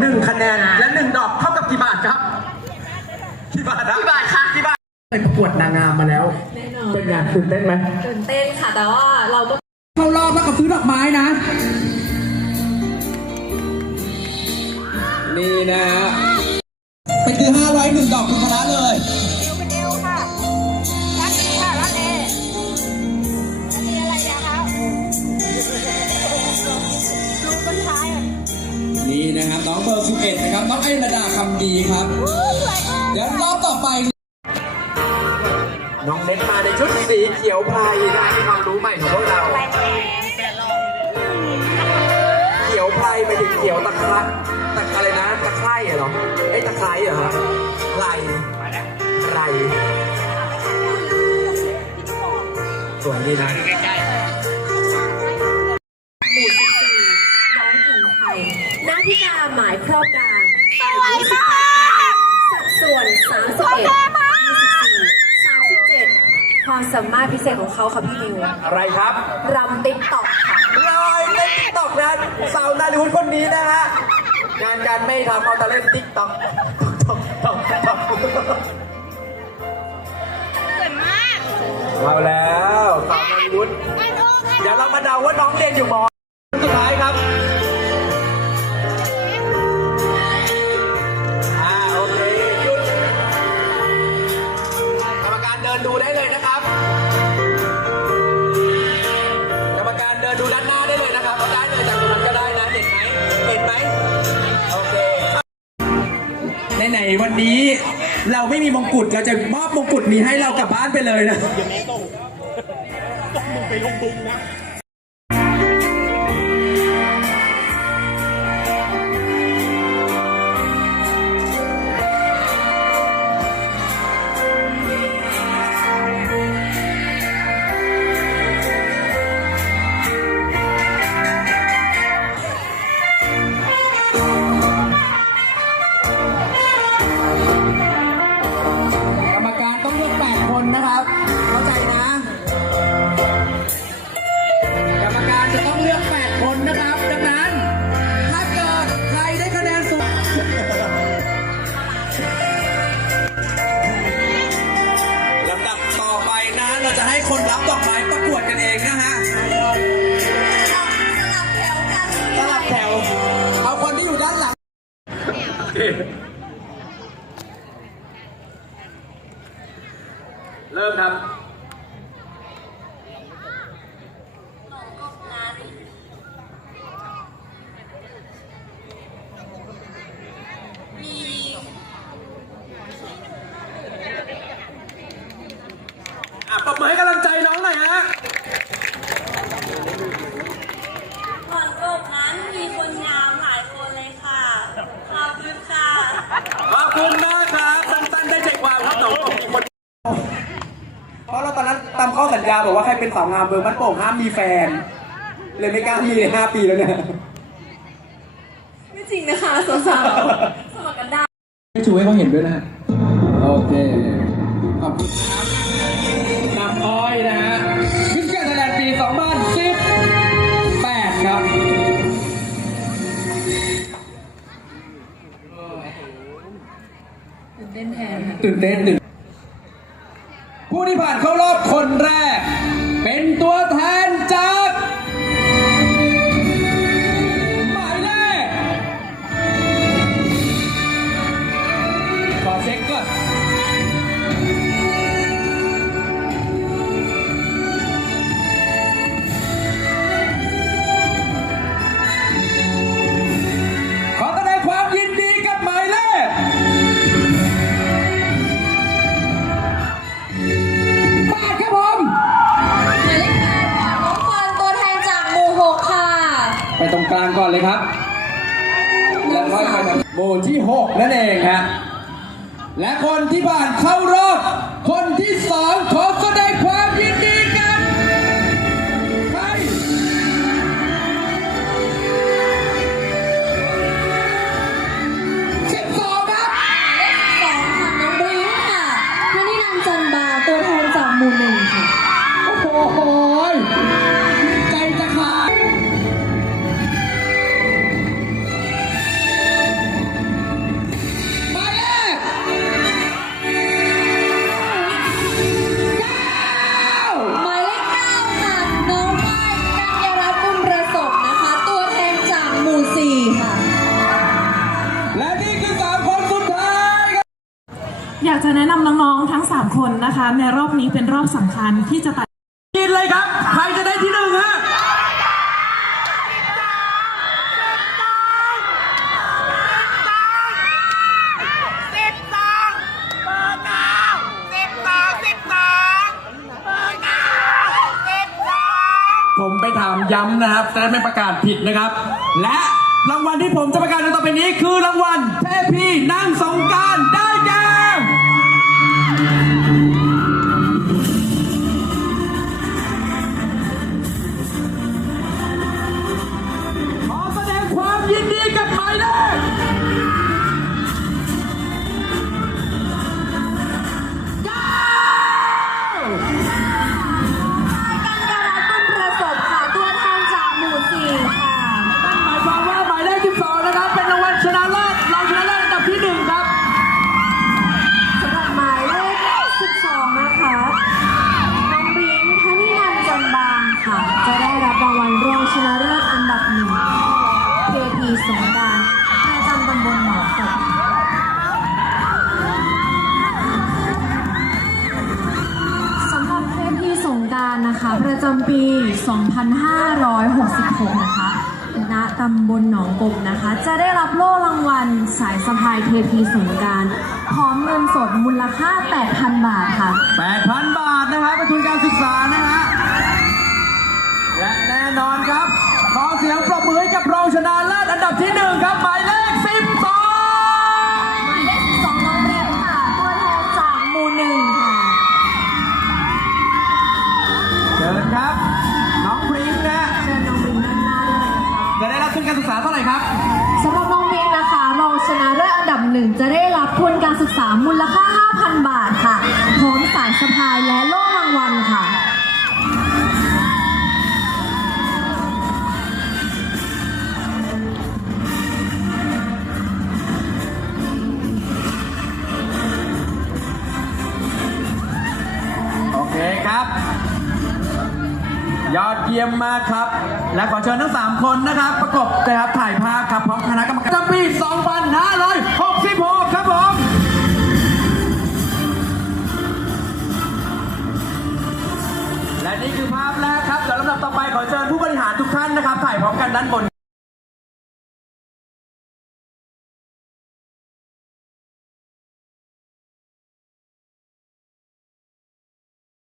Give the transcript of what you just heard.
หนึ่งคะแนนและหนึ่งดอกเท่ากับกี่บาทครับกี่บาทนะกี่บาทคะกี่บาทไปประกวดนางงามมาแล้ว แน่นอนเป็นไงตื่นเต้นไหมตื่นเต้นค่ะ แต่ว่าเราก็เข้ารอบแล้วกับซื้อดอกไม้นะ นี่นะฮะไปซื้อห้าไว้หนึ่งดอกคุณชนะเลย นี่นะครับน้องเบอร์ 11 นะครับน้องไอ้ระดาคำดีครับสวยมากเดี๋ยวรอบต่อไป น้องเน็ตมาในชุดสีเขียวพายนะที่ความรู้ใหม่ของพวกเราไปแหมเขียวไพรไปถึงเขียวตะไคร้ตะอะไรนะตะไคร้เหรอไอ้ยตะไคร้เหรอฮะไพรไพรสวยดีนะ มายครอบกลางอายุ18ปีสัดส่วน31 24 37ความสามารถพิเศษของเขาค่ะพี่นิวอะไรครับรำติ๊กต็อกค่ะลอยเล่นติ๊กต็อกนะสาวนาฬิวุฒคนนี้นะฮะงานการไม่ทำเอาแต่เล่นติ๊กต็อกต็อกต็อกต็อกสวยมากมาแล้วสาวนาฬิวุฒงานโอค่ะเดี๋ยวเรามาเดาว่าน้องเรียนอยู่ม ไหนๆวันนี้ เราไม่มีมงกุฎเราจะมอบมงกุฎนี้ให้เรากลับบ้านไปเลยนะ อย่าแม่ตร เริ่มครับอะปรบมือให้กำลังใจน้องหน่อยฮะก่อนกบนั้นมีคนงามหลายคนเลยค่ะ ขอบคุณค่ะ ขอบคุณมากครับ สั้นๆได้ใจความครับน้องคน สัญญาบอกว่าใครเป็นสาวงามเบอร์มันโป่งห้ามมีแฟน เลยไม่กล้ามีเลยห้าปีแล้วเนี่ย ไม่จริงนะคะสาวๆสมัครกันได้ ให้ชูให้เขาเห็นด้วยนะฮะโอเคขอบคุณนะครับนำอ้อยนะฮะขึ้นเกิดไทยแลนด์ปี2018ครับตื่นเต้นแทนค่ะ ตื่นเต้นตื่น ผู้ที่ผ่านเข้ารอบคนแรก เลยครับแล้วค่อยไปทางหมู่ที่ 6 นั่นเองฮะและคนที่ผ่านเข้ารอบคนที่สองของ องๆทั้ง 3 คนนะคะ ในรอบนี้เป็นรอบสำคัญที่จะตัดกินเลยครับ ใครจะได้ที่หนึ่งฮะผมไปถามย้ำนะครับจะได้ไม่ประกาศผิดนะครับ และรางวัลที่ผมจะประกาศในต่อไปนี้คือรางวัลเทพีนั่งสงการได้แก่ สงการประจำตำบลหนองกสำหรับเทพีสงการนะคะ ประจำปี 2566 นะคะณตำบลหนองกบนะคะ จะได้รับโล่รางวัลสายสะพายเทพีสงการพร้อมเงินสดมูลค่า 8,000 บาทค่ะ 8,000 บาทนะครับเป็นทุนการศึกษานะฮะและแน่นอนครับขอเสียงปรบมือับรองชนะเลิศอันดับที่หนึ่งครับหมายเลข12หมายเลข12น้องเรียนค่ะ ตัวแทนจากหมู่หนึ่งค่ะเชิญครับ น้องพริ้งนะเชิญน้องบิงด้านหน้าด้วยนะคะจะได้รับทุนการศึกษาเท่าไหร่ครับ สำหรับน้องบิงนะคะรองชนะเลิศอันดับหนึ่งจะได้รับทุนการศึกษามูลค่า 5,000 บาทค่ะพร้อมสายสะพายและโล่รางวัลค่ะ ครับ ยอดเยี่ยมมากครับ และขอเชิญทั้ง 3 คนนะครับ ประกบนะครับถ่ายภาพครับพร้อมคณะกรรมการปี2566 ครับผมและนี่คือภาพแรกครับเดี๋ยวลำดับต่อไปขอเชิญผู้บริหารทุกท่านนะครับ ถ่ายพร้อมกันด้านบน